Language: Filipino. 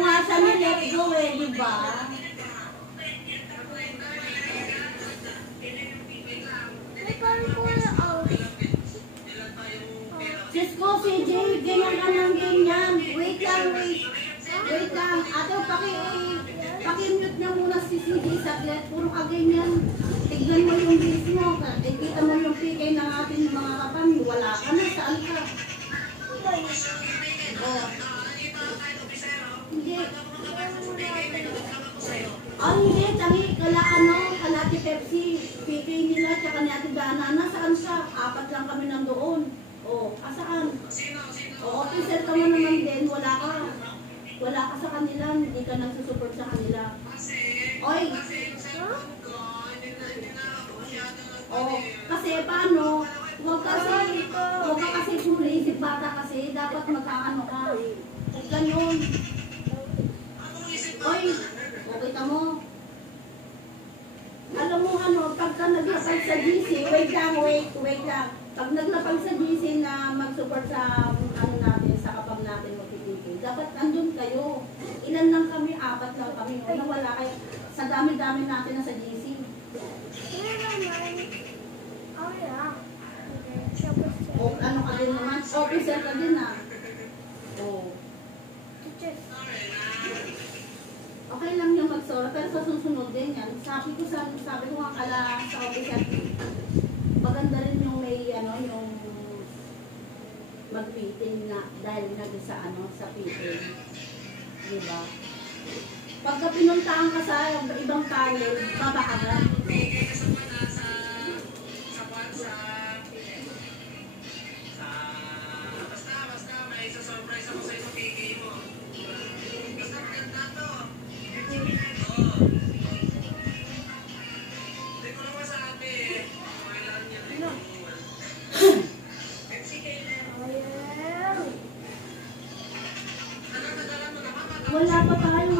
nga siya ni let go eh, di ba? Diyos ko, si Jay, ganyan ka ng ganyan. Wait lang, wait. Wait lang. Ate, paki-mute na muna si CJ saglit. Puro ka ganyan. Tignan mo yung base mo. Tignan mo yung PK ng ating mga kapami. Wala ka na. Saan ka? Oh. Hindi. Oh, hindi. Tangi, kalati Pepsi. PK nila, tsaka ni Ate Dana. Nasaan siya? 4 lang kami nandoon. Oh, asaan? Oh, officer ka mo naman din. Wala ka. Wala ka sa kanila. Hindi ka nagsusupport sa kanila. Oy! Oh, kasi paano? Huwag ka kasi puro isip bata kasi. Dapat magkaano ka. Huwag ganun. Oy! O, kita mo. Alam mo ano, pagka naglapag sa GC, wait lang. Pag naglapag sa GC na mag-support sa ano natin, sa kapag natin magpipigil, dapat andun kayo. Ilan lang kami? 4 lang kami. Wala kayo. Sa dami-dami natin na sa GC. O ano ka din naman? Officer ka din ah. O. Okay lang yung mag-solo, pero sa susunod din yan. Sabi ko nga kala sa officer, maganda rin yung may ano, yung mag-meeting na dahil sa meeting. Diba? Pagka pinuntahan ka sa ibang college, babakagan. Basta may isa-surprise ako sa isang PK mo. Basta maganda to. Hindi ko naman sabi eh. Kailangan niya rin. Wala pa tayo